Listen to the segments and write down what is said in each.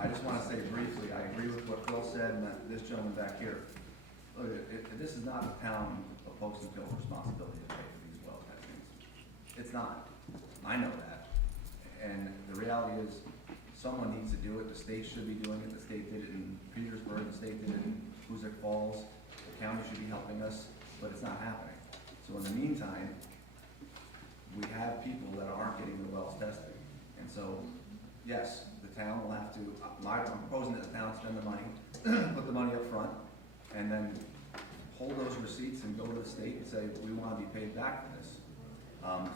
I just want to say briefly, I agree with what Phil said and that this gentleman back here. Look, this is not the town of Poestenkill responsibility to pay for these well testings. It's not. I know that. And the reality is, someone needs to do it. The state should be doing it. The state did it in Petersburg. The state did it in Hoosick Falls. The county should be helping us, but it's not happening. So in the meantime, we have people that aren't getting their wells tested. And so, yes, the town will have to, I'm proposing that the town spend the money, put the money up front, and then hold those receipts and go to the state and say, we want to be paid back for this.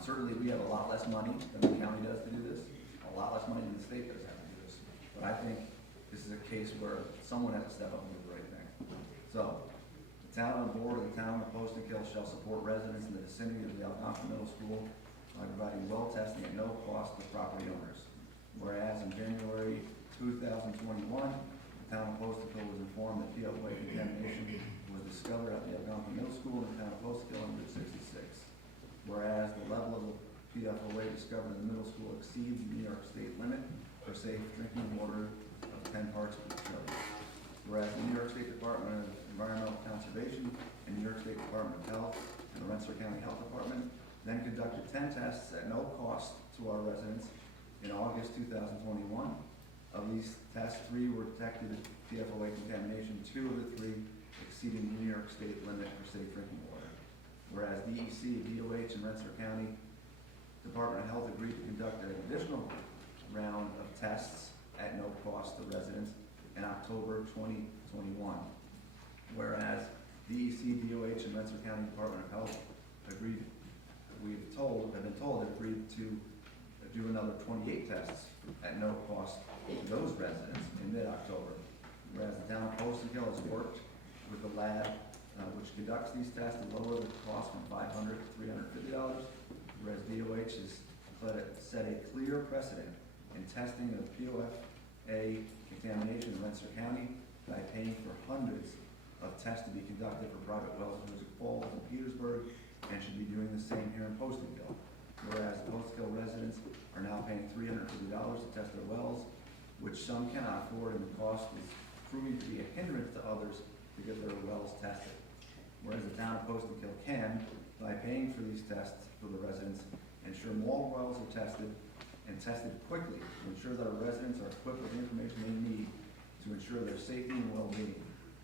Certainly, we have a lot less money than the county does to do this, a lot less money than the state does have to do this. But I think this is a case where someone has to step up and do the right thing. So, the town board of the town of Poestenkill shall support residents in the vicinity of the Algonquin Middle School by providing well testing at no cost to property owners. Whereas in January 2021, the town of Poestenkill was informed that PFOA contamination was discovered at the Algonquin Middle School in the town of Poestenkill on Route 66. Whereas the level of the PFOA discovered in the middle school exceeds the New York State limit for safe drinking water of 10 parts per trillion. Whereas the New York State Department of Environmental Conservation and New York State Department of Health and the Rensselaer County Health Department then conducted 10 tests at no cost to our residents in August 2021. Of these tests, 3 were detected as PFOA contamination, 2 of the 3 exceeding the New York State limit for safe drinking water. Whereas DEC, DOH, and Rensselaer County Department of Health agreed to conduct an additional round of tests at no cost to residents in October 2021. Whereas DEC, DOH, and Rensselaer County Department of Health agreed, have been told, agreed to do another 28 tests at no cost to those residents in mid-October. Whereas the town of Poestenkill has worked with the lab which conducts these tests to lower the cost from $500 to $350, whereas DOH has set a clear precedent in testing of PFOA contamination in Rensselaer County by paying for hundreds of tests to be conducted for private wells in Hoosick Falls and Petersburg, and should be doing the same here in Poestenkill. Whereas Poestenkill residents are now paying $350 to test their wells, which some cannot afford, and the cost is proving to be a hindrance to others to get their wells tested. Whereas the town of Poestenkill can, by paying for these tests for the residents, ensure more wells are tested and tested quickly to ensure that our residents are equipped with the information they need to ensure their safety and well-being.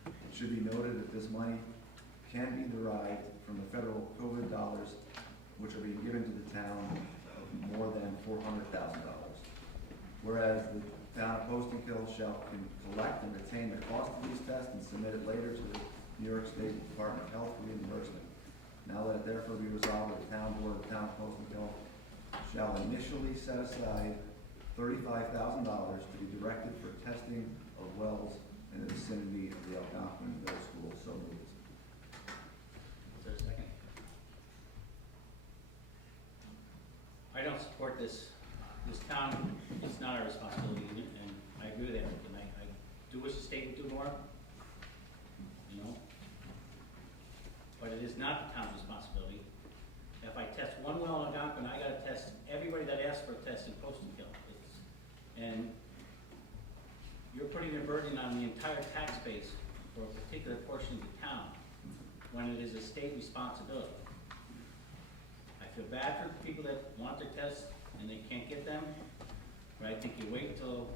It should be noted that this money can be derived from the federal COVID dollars, which are being given to the town of more than $400,000. Whereas the town of Poestenkill shall collect and retain the cost of these tests and submit it later to the New York State Department of Health for reimbursement. Now let it therefore be resolved that the town board of the town of Poestenkill shall initially set aside $35,000 to be directed for testing of wells in the vicinity of the Algonquin Middle School. So moved. Is there a second? I don't support this. This town, it's not our responsibility, and I agree with that. And I do wish the state would do more, you know, but it is not the town's responsibility. If I test one well in Algonquin, I gotta test everybody that asks for a test in Poestenkill. And you're putting a burden on the entire tax base for a particular portion of the town when it is a state responsibility. I feel bad for people that want their tests and they can't get them, but I think you wait until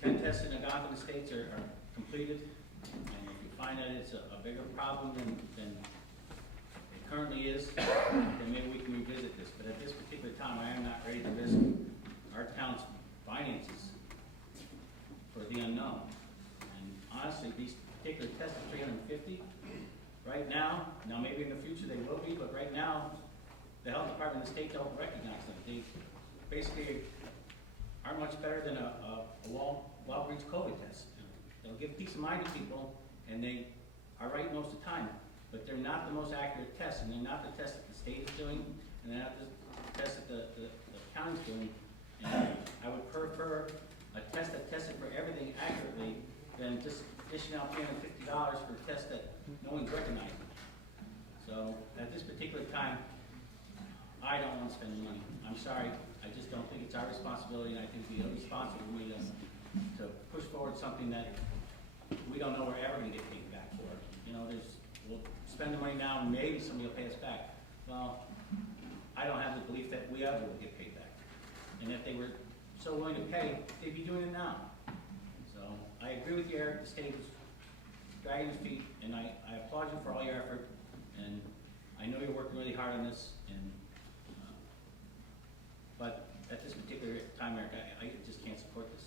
the 10 tests in Algonquin states are completed, and if you find that it's a bigger problem than it currently is, then maybe we can revisit this. But at this particular time, I am not ready to risk our town's finances for the unknown. And honestly, these particular tests are $350 right now. Now maybe in the future they will be, but right now, the health department and the state don't recognize them. They basically aren't much better than a well-reached COVID test. They'll give peace of mind to people, and they are right most of the time, but they're not the most accurate test, and they're not the test that the state is doing, and they're not the test that the county's doing. And I would prefer a test that tested for everything accurately than just dishing out $350 for a test that no one's recognizing. So at this particular time, I don't want to spend the money. I'm sorry. I just don't think it's our responsibility, and I think the responsible for me to to push forward something that we don't know we're ever gonna get paid back for. You know, we'll spend the money now, and maybe somebody will pay us back. Well, I don't have the belief that we ever will get paid back. And if they were so willing to pay, they'd be doing it now. So I agree with you, Eric, the state is dragging its feet, and I applaud you for all your effort, and I know you're working really hard on this, and but at this particular time, Eric, I just can't support this.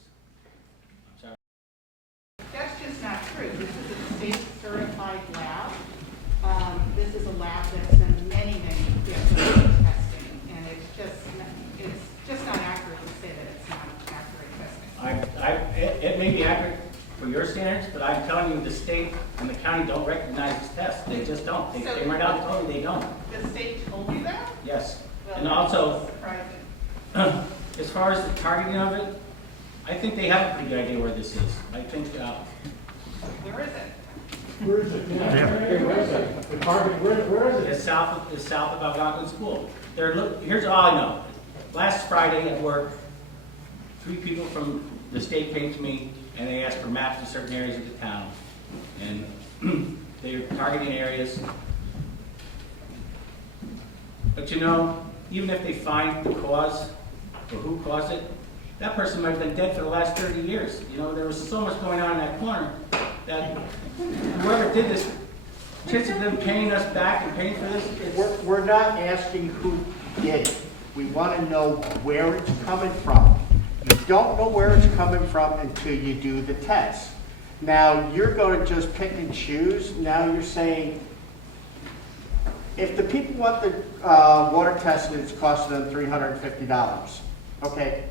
I'm sorry. That's just not true. This is a state certified lab. This is a lab that's done many PFOA testing, and it's just not accurate to say that it's not accurate testing. It may be accurate for your standards, but I'm telling you, the state and the county don't recognize this test. They just don't. They came right out and told me they don't. The state told you that? Yes. Well, And also, surprising. as far as the targeting of it, I think they have a pretty good idea where this is. I think, Where is it? Where is it? Where is it? The target, where is it? it's south of Algonquin School. Here's all I know. Last Friday at work, 3 people from the state came to me and they asked for maps of certain areas of the town. And they were targeting areas. But you know, even if they find the cause or who caused it, that person might have been dead for the last 30 years. You know, there was so much going on in that corner that whoever did this, chances of them paying us back and paying for this, We're not asking who did it. We want to know where it's coming from. You don't know where it's coming from until you do the test. Now, you're going to just pick and choose. Now you're saying, if the people want the water tested, it's costing them $350. Okay.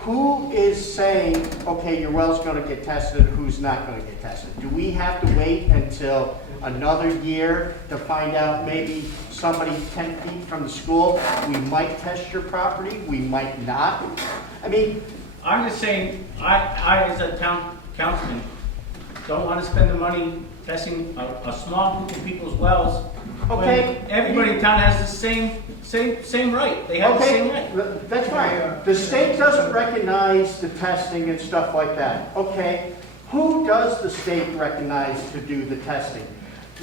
Who is saying, okay, your well's going to get tested, who's not going to get tested? Do we have to wait until another year to find out maybe somebody 10 feet from the school, we might test your property, we might not? I mean, I'm just saying, I as a town councilman, don't want to spend the money testing a small group of people's wells. okay. When everybody in town has the same right. They have the same right. Okay, that's right. The state doesn't recognize the testing and stuff like that. Okay, who does the state recognize to do the testing?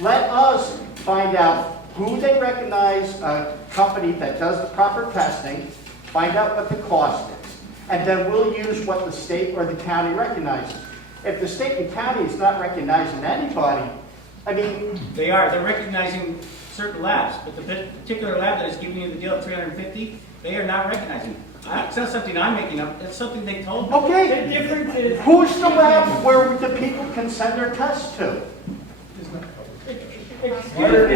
Let us find out who they recognize, a company that does the proper testing, find out what the cost is, and then we'll use what the state or the county recognizes. If the state and county is not recognizing anybody, I mean... They're recognizing certain labs, but the particular lab that is giving you the deal at $350, they are not recognizing. It's not something I'm making up, it's something they told me. Okay, The difference is, who's the lab where the people can send their tests to? excuse me,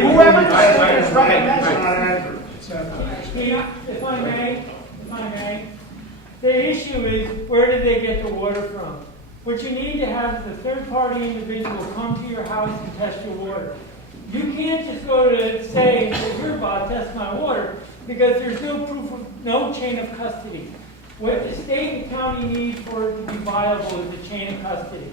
Whoever the state is recognizing. if I may, the issue is, where did they get the water from? What you need to have is a third-party individual come to your house and test your water. You can't just go to say, here, Bob, test my water, because there's no proof of, no chain of custody. What the state and county need for it to be viable is a chain of custody.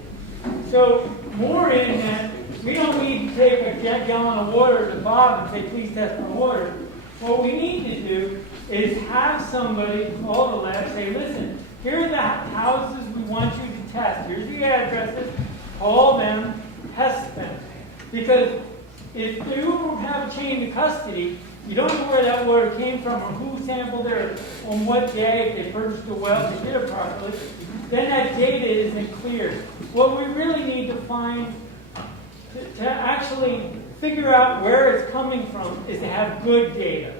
So, more in that, we don't need to take a gallon of water to Bob and say, please test my water. What we need to do is have somebody call the lab, say, listen, here are the houses we want you to test. Here's the addresses. Call them, test them. Because if you have a chain of custody, you don't know where that water came from or who sampled it or on what day, if they purchased a well, they did it properly, then that data isn't clear. What we really need to find, to actually figure out where it's coming from, is to have good data.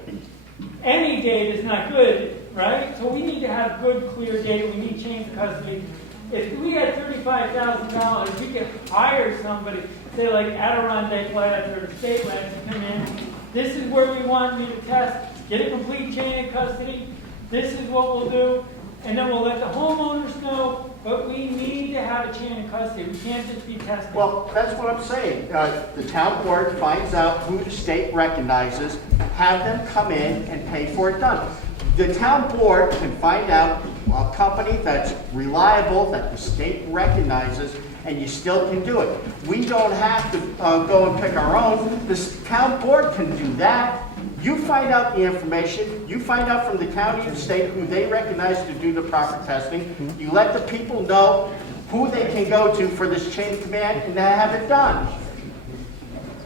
Any data is not good, right? So we need to have good, clear data. We need chain of custody. If we had $35,000, we could hire somebody, say like Adirondack Labs or the state labs, to come in. This is where we want you to test. Get a complete chain of custody. This is what we'll do. And then we'll let the homeowners know, but we need to have a chain of custody. We can't just be testing. Well, that's what I'm saying. The town board finds out who the state recognizes, have them come in and pay for it done. The town board can find out a company that's reliable, that the state recognizes, and you still can do it. We don't have to go and pick our own. The town board can do that. You find out the information, you find out from the county and state who they recognize to do the proper testing. You let the people know who they can go to for this chain of command and to have it done.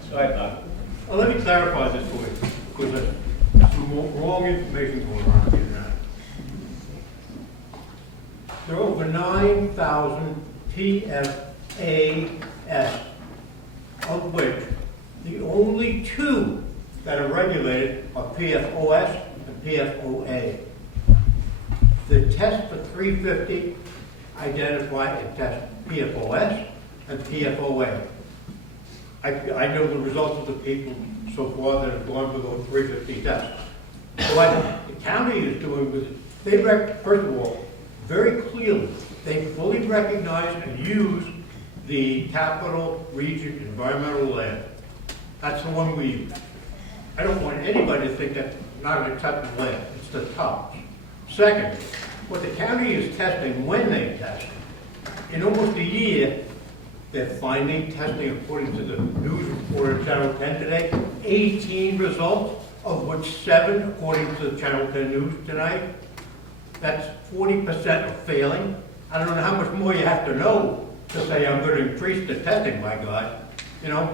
Go ahead, Bob. Well, let me clarify this for you, because there's some wrong information going around here now. There are over 9,000 PFAS, of which the only 2 that are regulated are PFOS and PFOA. The test for 350 identify and test PFOS and PFOA. I know the results of the people so far that have gone for those 350 tests. What the county is doing with, first of all, very clearly, they fully recognize and use the Capital Region Environmental Lab. That's the one we use. I don't want anybody to think that's not an acceptable lab. It's the top. Second, what the county is testing when they test, in almost a year, they're finding, testing according to the news report on Channel 10 today, 18 results, of which 7 according to Channel 10 News tonight. That's 40% of failing. I don't know how much more you have to know to say I'm going to increase the testing, my God. You know?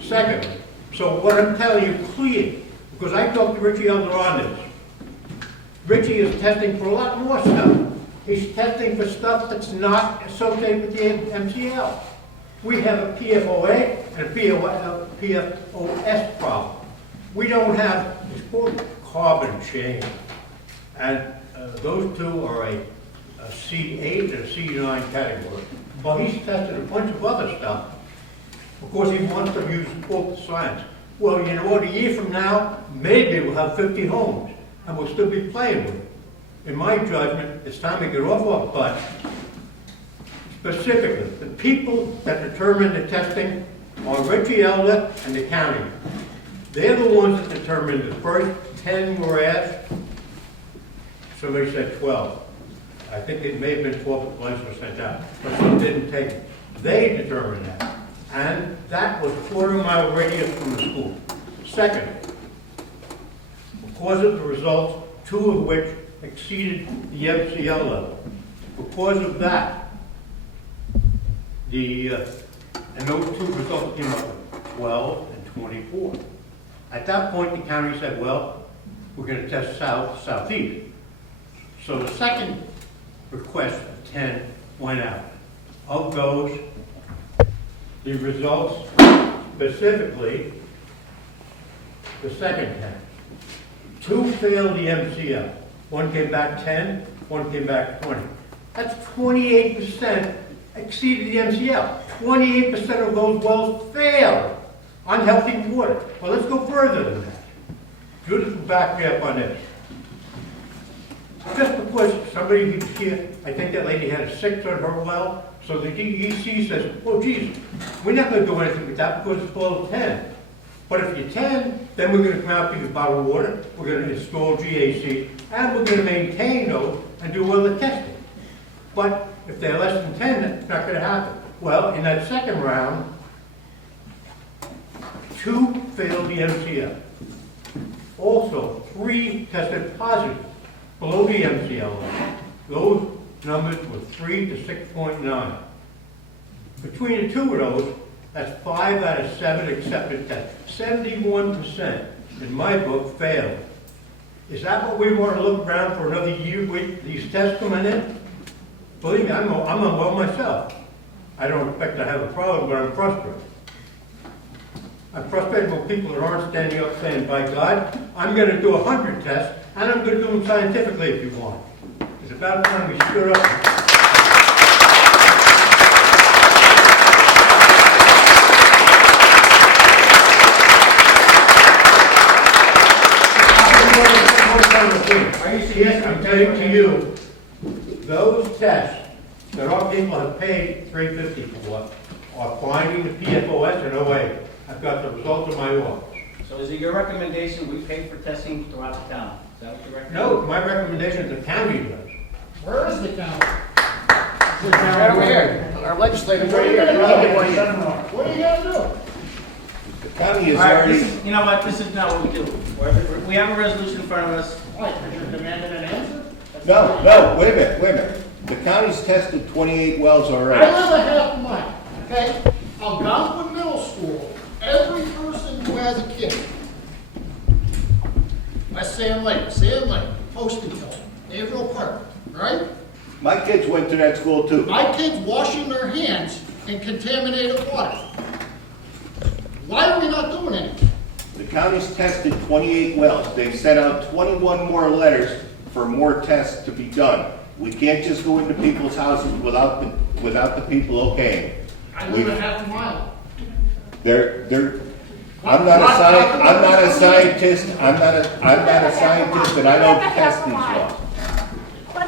Second, so what I'm telling you clear, because I talked to Richie Elder on this. Richie is testing for a lot more stuff. He's testing for stuff that's not associated with the MCL. We have a PFOA and a PFOS problem. We don't have, it's called carbon chain. And those 2 are a C8 and a C9 category. But he's tested a bunch of other stuff. Of course, he wants to use quote science. Well, you know what, a year from now, maybe we'll have 50 homes and we'll still be playing with it. In my judgment, it's time to get off our butt. Specifically, the people that determine the testing are Richie Elder and the county. They're the ones that determine the first 10 were asked. Somebody said 12. I think it may have been 12 that plans were sent out, but some didn't take it. They determined that. And that was a quarter-mile radius from the school. Second, because of the results, 2 of which exceeded the MCL level. Because of that, and those 2 results came up with 12 and 24. At that point, the county said, well, we're going to test southeast. So the second request of 10 went out. Of those, the results, specifically, the second 10. 2 failed the MCL. 1 came back 10, 1 came back 20. That's 28% exceeded the MCL. 28% of those wells failed. Unhealthy water. Well, let's go further than that. Judith will back me up on this. Just because somebody here, I think that lady had a 6 on her well, so the DEC says, well, geez, we're not going to do anything with that because it's below 10. But if you're 10, then we're going to come out to use bottled water, we're going to install GAC, and we're going to maintain those and do all the testing. But if they're less than 10, that's not going to happen. Well, in that second round, 2 failed the MCL. Also, 3 tested positive below the MCL level. Those numbers were 3 to 6.9. Between the 2 of those, that's 5 out of 7 accepted tests. 71%, in my book, failed. Is that what we want to look around for another year with these tests coming in? Believe me, I'm unwell myself. I don't expect to have a problem, but I'm frustrated. I'm frustrated with people that aren't standing up saying, by God, I'm going to do 100 tests, and I'm going to do them scientifically if you want. It's about time we stood up. Yes, I'm telling to you, those tests that our people have paid $350 for are finding the PFOS and OA. I've got the results of my office. So is it your recommendation we pay for testing throughout the town? Is that what your recommendation? No, my recommendation is the county does. Where is the county? Right over here. Our legislators right here. What are you gonna do? County is All right, already, you know what, this is not what we do. We have a resolution in front of us. Why, because you're demanding an answer? no, wait a minute. The county's tested 28 wells I already. live a half mile, okay? Algonquin Middle School, every person who has a kid. West Sand Lake, Poestenkill, Averill Park, right? My kids went to that school too. My kids washing their hands in contaminated water. Why are we not doing anything? The county's tested 28 wells. They've sent out 21 more letters for more tests to be done. We can't just go into people's houses without the people okaying. I live a half mile. I'm not a scientist, and I don't test these wells.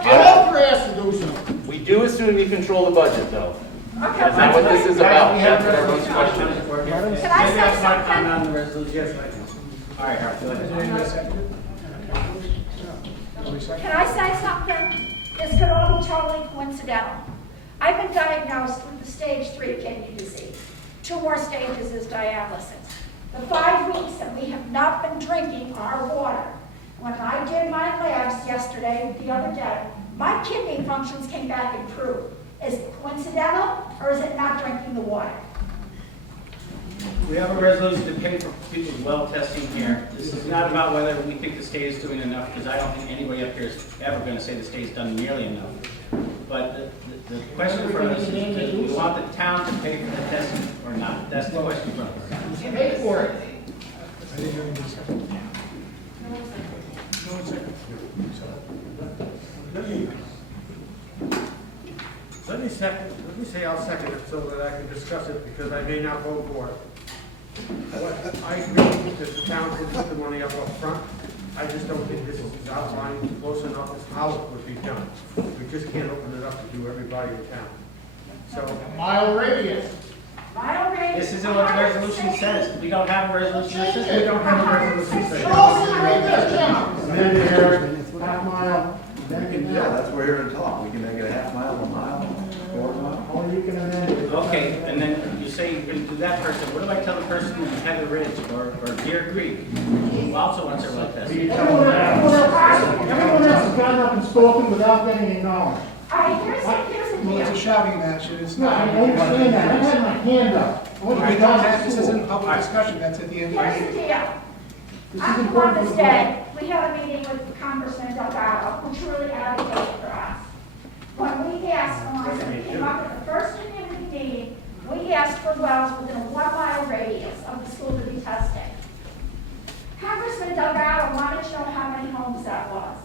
Get off your ass and do something. We do assume you control the budget, though. Is that what this is about? That's what everyone's questioning. Can I say something? Comment on the resolution? Yes, I can. All right, Harp, go ahead. Can I say something? This could all be totally coincidental. I've been diagnosed with the stage 3 kidney disease. 2 more stages is dialysis. The 5 weeks that we have not been drinking our water. When I did my labs the other day, my kidney functions came back improved. Is it coincidental or is it not drinking the water? We have a resolution to pay for people's well testing here. This is not about whether we think the state is doing enough, because I don't think anybody up here is ever going to say the state's done nearly enough. But the question for us is, do we want the town to pay for the testing or not? That's the question for us. Pay for it. Let me say I'll second it so that I can discuss it, because I may not vote for it. I agree that the town can put the money up front. I just don't think this is outlined close enough as how it would be done. We just can't open it up to do everybody in town. So, Mile radius. This isn't what the resolution says. We don't have a resolution that says we don't have a resolution saying. Cross the radius, John. Then there, half mile, Yeah, that's what we're here to talk. We can make it a half mile, 1 mile, 4 miles. or you can amend it. Okay, and then you say you're going to do that person. What do I tell the person in Heather Ridge or Deer Creek who also wants their well tested? Everyone else has gotten up and spoken without getting acknowledged. Here's the Well, it's a deal. shouting match, and it's No, I not. understand that, I had my hand up. I want to We get don't down have, to this school. isn't public discussion, that's at the end of the Here's the meeting. deal. This is On important for Columbus the Day, we had a meeting with Congressman Delgado, who truly advocated for us. When we asked, when we came up with the first community meeting, we asked for wells within a 1 mile radius of the school to be tested. Congressman Delgado wanted to know how many homes that was.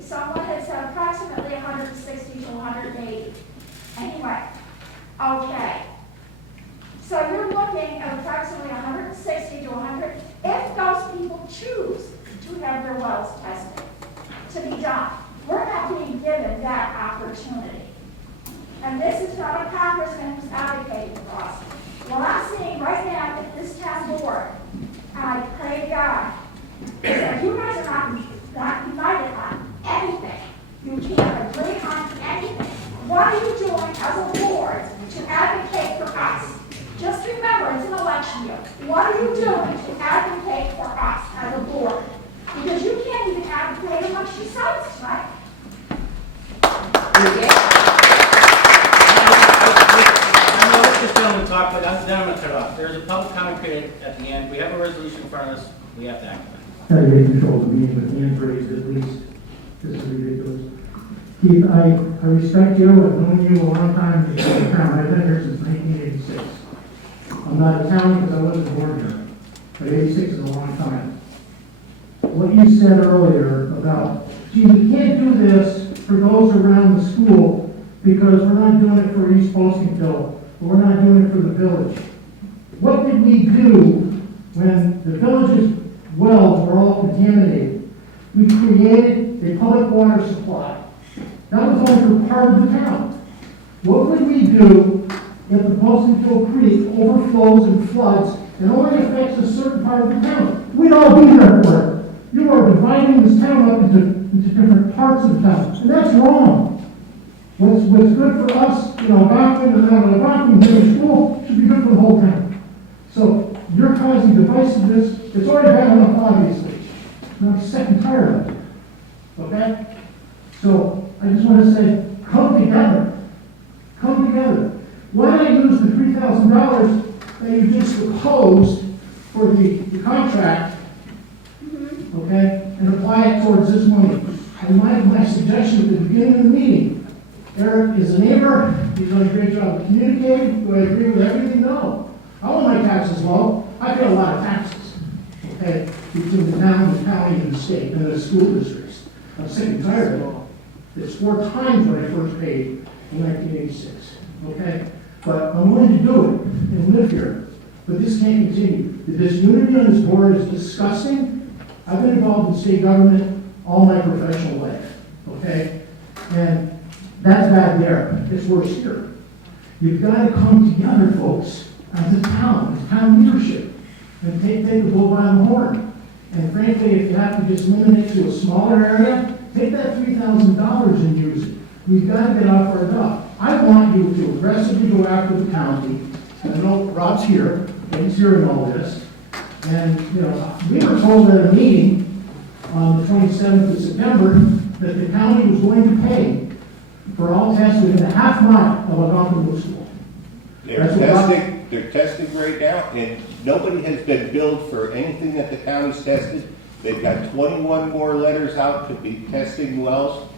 Someone had said approximately 160 to 180. Anyway, okay. So you're looking at approximately 160 to 100, if those people choose to have their wells tested, to be done. We're not being given that opportunity. And this is not a congressman who's advocating for us. What I'm seeing right now at this town board, and I pray to God, is that you guys are not united on anything. You can't agree on anything. What are you doing as a board to advocate for us? Just remember, it's an election year. What are you doing to advocate for us as a board? Because you can't even advocate amongst yourselves, right? I'm going to let this gentleman talk, but then I'm going to cut it off. There's a public comment period at the end. We have a resolution in front of us. We have to act on it. How do you control the meeting with hand raised at least? This is ridiculous. Keith, I respect you, I've known you a long time in the town, I've been here since 1986. I'm not Italian because I wasn't born here, but 86 is a long time. What you said earlier about, gee, we can't do this for those around the school because we're not doing it for East Poestenkill, or we're not doing it for the village. What did we do when the village's wells were all contaminated? We created a public water supply. That was only for part of the town. What would we do if the Poestenkill Creek overflows and floods and only affects a certain part of the town? We'd all be there for it. You are dividing this town up into different parts of the town, and that's wrong. What's good for us, Algonquin and Algonquin Middle School should be good for the whole town. So You're causing divisiveness. It's already bad enough, obviously. And I'm sick and tired of it. Okay? So I just want to say, come together. Come together. Why not use the $3,000 that you just proposed for the contract, okay, and apply it towards this money? And my suggestion at the beginning of the meeting, Eric is a neighbor, he's done a great job of communicating, do I agree with everything? No. I want my taxes low, I pay a lot of taxes, okay, between the town, the county, and the state, and the school districts. I'm sick and tired of it. It's 4 times what I first paid in 1986, okay? But I'm willing to do it and live here, but this can't continue. The disunity on this board is disgusting. I've been involved in state government all my professional life, okay? And that's bad there. It's worse here. You've got to come together, folks, as a town leadership, and take the bull by the horn. And frankly, if you have to just limit it to a smaller area, take that $3,000 and use it. We've got to get off our duff. I want you to aggressively go after the county. I know Rob's here, and he's hearing all this. And, you know, we were told at a meeting on the 27th of September that the county was going to pay for all tests within a half mile of Algonquin Middle School. They're testing right now, and nobody has been billed for anything that the county's tested. They've got 21 more letters out to be testing wells.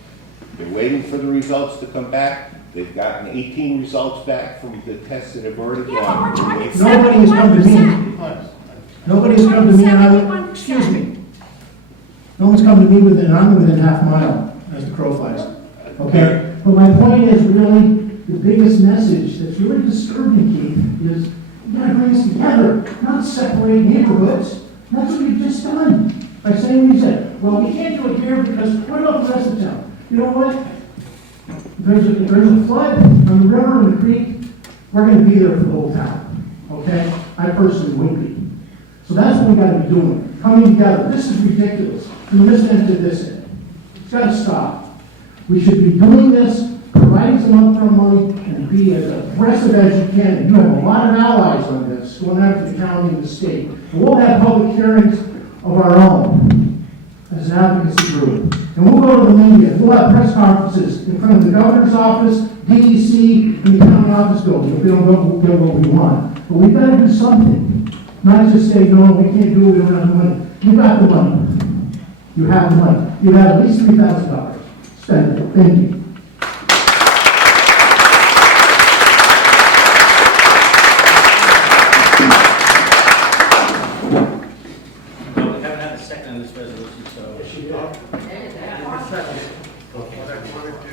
They're waiting for the results to come back. They've gotten 18 results back from the tests that have already Yeah, but we're gone. talking Nobody has come to me. 71%. Nobody has come to me, and I would, excuse me. No one's come to me within, I'm within half mile, as the crow flies. Okay? But my point is really, the biggest message that's really disturbing, Keith, is you gotta bring us together, not separate neighborhoods. That's what you've just done, by saying what you said. Well, we can't do it here because what about the rest of town? You know what? There's a flood on the river and the creek, we're gonna be there for the whole town, okay? I personally would be. So that's what we gotta be doing, coming together. This is ridiculous, from this end to this end. It's gotta stop. We should be doing this, providing some upfront money, and be as aggressive as you can. And you have a lot of allies on this, going after the county and the state. And we'll have public hearings of our own as an advocacy group. And we'll go to the media, we'll have press conferences in front of the governor's office, DEC, and the county office building. If we don't get what we want. But we've got to do something. Not just say, no, we can't do it, we don't have the money. You got the money. You have the money. You have at least $3,000. Spend it. Thank you. No, we haven't had a second on this resolution, so. What I wanted to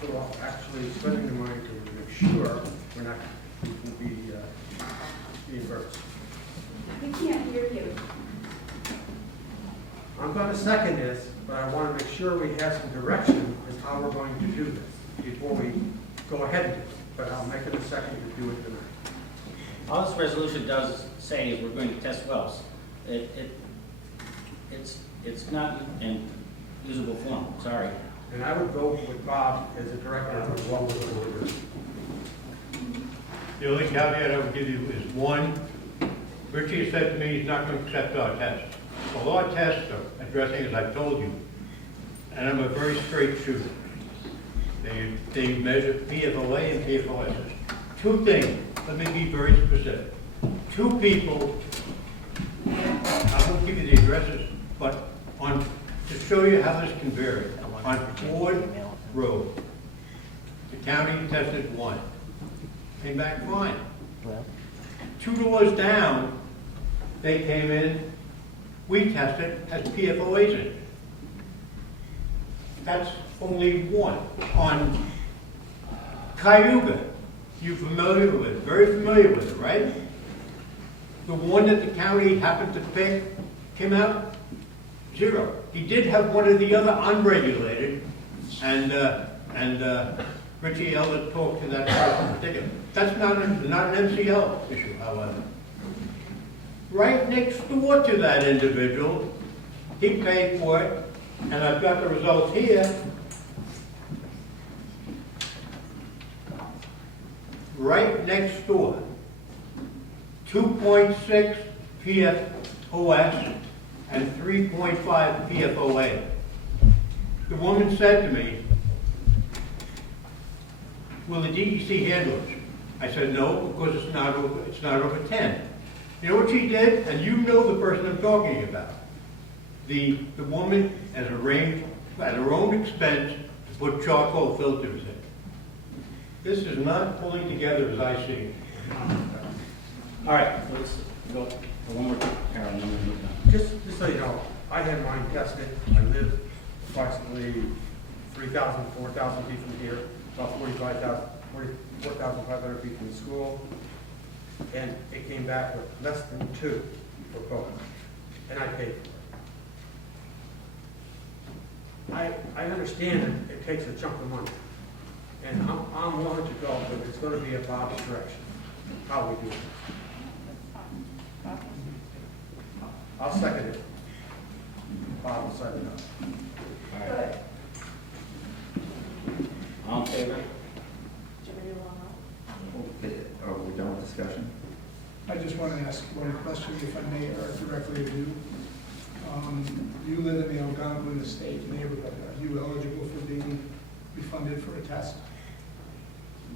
do, actually spending the money to make sure we're not, we will be reimbursed. We can't hear you. I'm going to second this, but I want to make sure we have some direction as how we're going to do this before we go ahead and do it. But I'll make it a second to do it tonight. All this resolution does say is we're going to test wells. It's not in usable form, sorry. And I would go with Bob as a director of what we're going to do. The only caveat I would give you is one, Richie said to me he's not going to accept our tests. Well, our tests are addressing, as I've told you, and I'm a very straight shooter. They measure PFOA and PFOS. 2 things, let me be very specific. 2 people, I won't give you the addresses, but to show you how this can vary. On Ford Road, the county tested 1. Came back fine. 2 doors down, they came in, we tested, has PFOAs in it. That's only 1. On Cayuga, you're familiar with, very familiar with it, right? The one that the county happened to pick came out 0. He did have one of the other unregulated, and Richie Elder talked to that person in particular. That's not an MCL issue, however. Right next door to that individual, he paid for it, and I've got the results here. Right next door, 2.6 PFOS and 3.5 PFOA. The woman said to me, will the DEC handle it? I said, no, because it's not over 10. You know what she did? And you know the person I'm talking about. The woman has arranged at her own expense to put charcoal filters in. This is not pulling together as I see it. All right, let's go for one more, Carol, and then we'll move on. Just so you know, I had mine tested. I live approximately 3,000, 4,000 feet from here, about 44,500 feet from the school. And it came back with less than 2 for both. And I paid for it. I understand that it takes a chunk of money. And I'm willing to go, but it's going to be a Bob's direction, how we do it. I'll second it. Bob will second it. All right. All in favor? Are we done with discussion? I just want to ask one question, if I may, or directly to you. You live in the Algonquin Estate neighborhood. Are you eligible for being refunded for a test?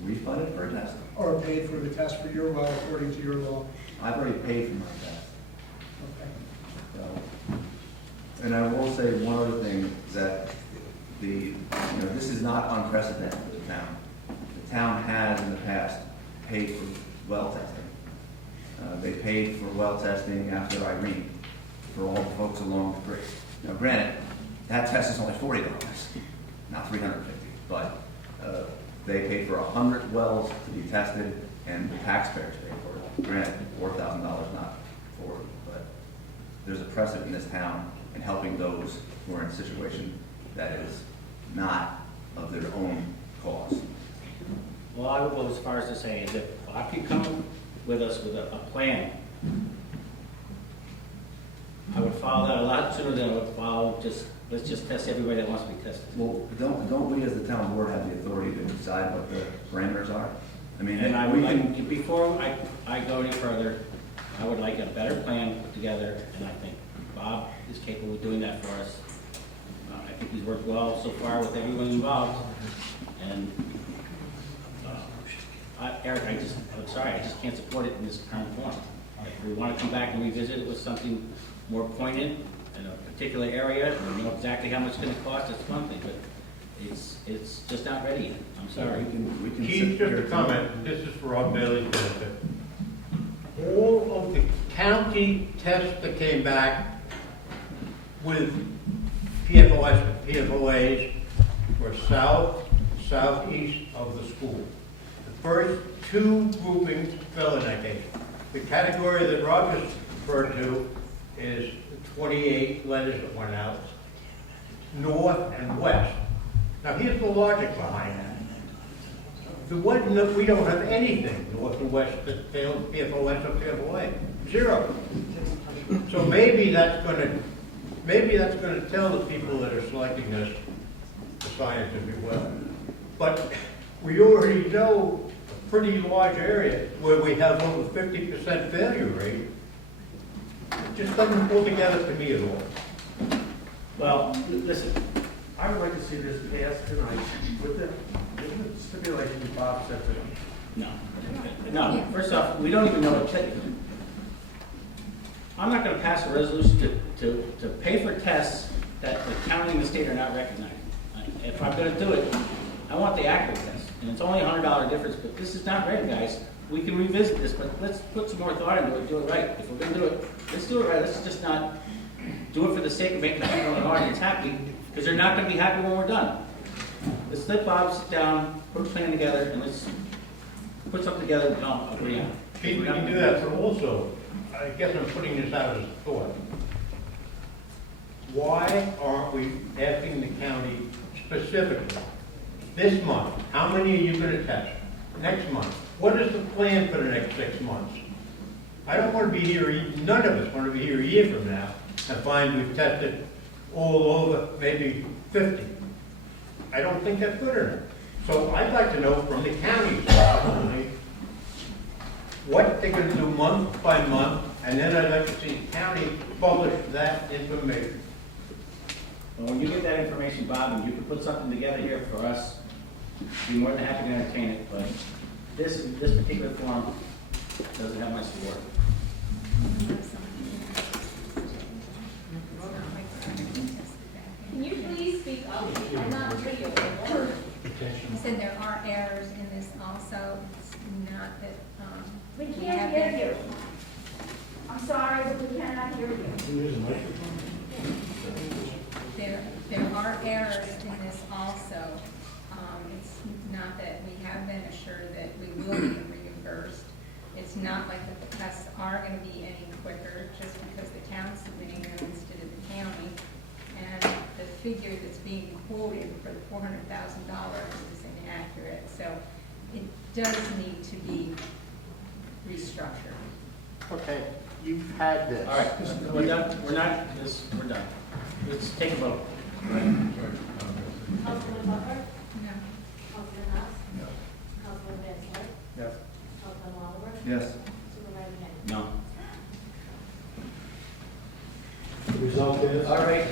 Refunded for a test? Or paid for the test for your well according to your law? I've already paid for my test. Okay. So, and I will say one other thing, that this is not unprecedented for the town. The town has in the past paid for well testing. They paid for well testing after Irene for all the folks along the creek. Now granted, that test is only $40, not $350, but they paid for 100 wells to be tested, and the taxpayers paid for it. Granted, $4,000 not for it, but there's a precedent in this town in helping those who are in a situation that is not of their own cause. Well, I would go as far as to say is if Bob could come with us with a plan, I would follow that a lot sooner than I would follow let's just test everybody that wants to be tested. Well, don't we as the town board have the authority to decide what the parameters are? I mean, And I we would can, like, before I go any further, I would like a better plan put together, and I think Bob is capable of doing that for us. I think he's worked well so far with everyone involved, and Eric, I'm sorry, I just can't support it in this current form. If we want to come back and revisit it with something more poignant in a particular area, and know exactly how much it's going to cost, it's one thing, but it's just not ready yet. I'm sorry. we can. Keith, sit just here a comment, this is for Rob Bailey's benefit. All of the county tests that came back with PFOS and PFOAs were southeast of the school. The first 2 groupings fell in that case. The category that Rob just referred to is 28 letters that went out, north and west. Now here's the logic behind that. We don't have anything north and west that failed PFOS or PFOA. 0. So maybe that's going to tell the people that are selecting this the scientific well. But we already know a pretty large area where we have over 50% failure rate. It just doesn't pull together to me at all. Well, listen, I would like to see this passed tonight with the stipulation Bob said to them. no. First off, we don't even know what I'm not going to pass a resolution to pay for tests that the county and the state are not recognizing. If I'm going to do it, I want the accurate test, and it's only $100 difference, but this is not ready, guys. We can revisit this, but let's put some more thought into it, do it right. If we're going to do it, let's do it right. Let's just not do it for the sake of making people in the audience happy, because they're not going to be happy when we're done. Let's let Bob sit down, put a plan together, and let's put something together we can all agree on. Chief, we can do that, but also, I guess I'm putting this out as a thought. Why aren't we asking the county specifically, this month, how many are you going to test? Next month, what is the plan for the next 6 months? I don't want to be here, none of us want to be here a year from now and find we've tested all over, maybe 50. I don't think that's good enough. So I'd like to know from the county what they're going to do month by month And then I'd like to see the county publish that information. Well, when you get that information, Bob, and you can put something together here for us, I'd be more than happy to entertain it, but this particular form doesn't have much to work. Can you please speak up? I'm not video. You said there are errors in this also, it's not that, We we can't have hear been- you. I'm sorry, but we cannot hear you. there are errors in this also. It's not that we have been assured that we will be reimbursed. It's not like that the tests are gonna be any quicker, just because the town's submitting them instead of the county. And the figure that's being quoted for the $400,000 is inaccurate, so it does need to be restructured. Okay, you've had this. All right, we're done, we're done. Let's take a vote. Councilman Butler? No. Councilman House? No. Councilman Van Slyke? Yes. Councilman Oliver? Yes. Supervisor Henry? No. The result is? All right.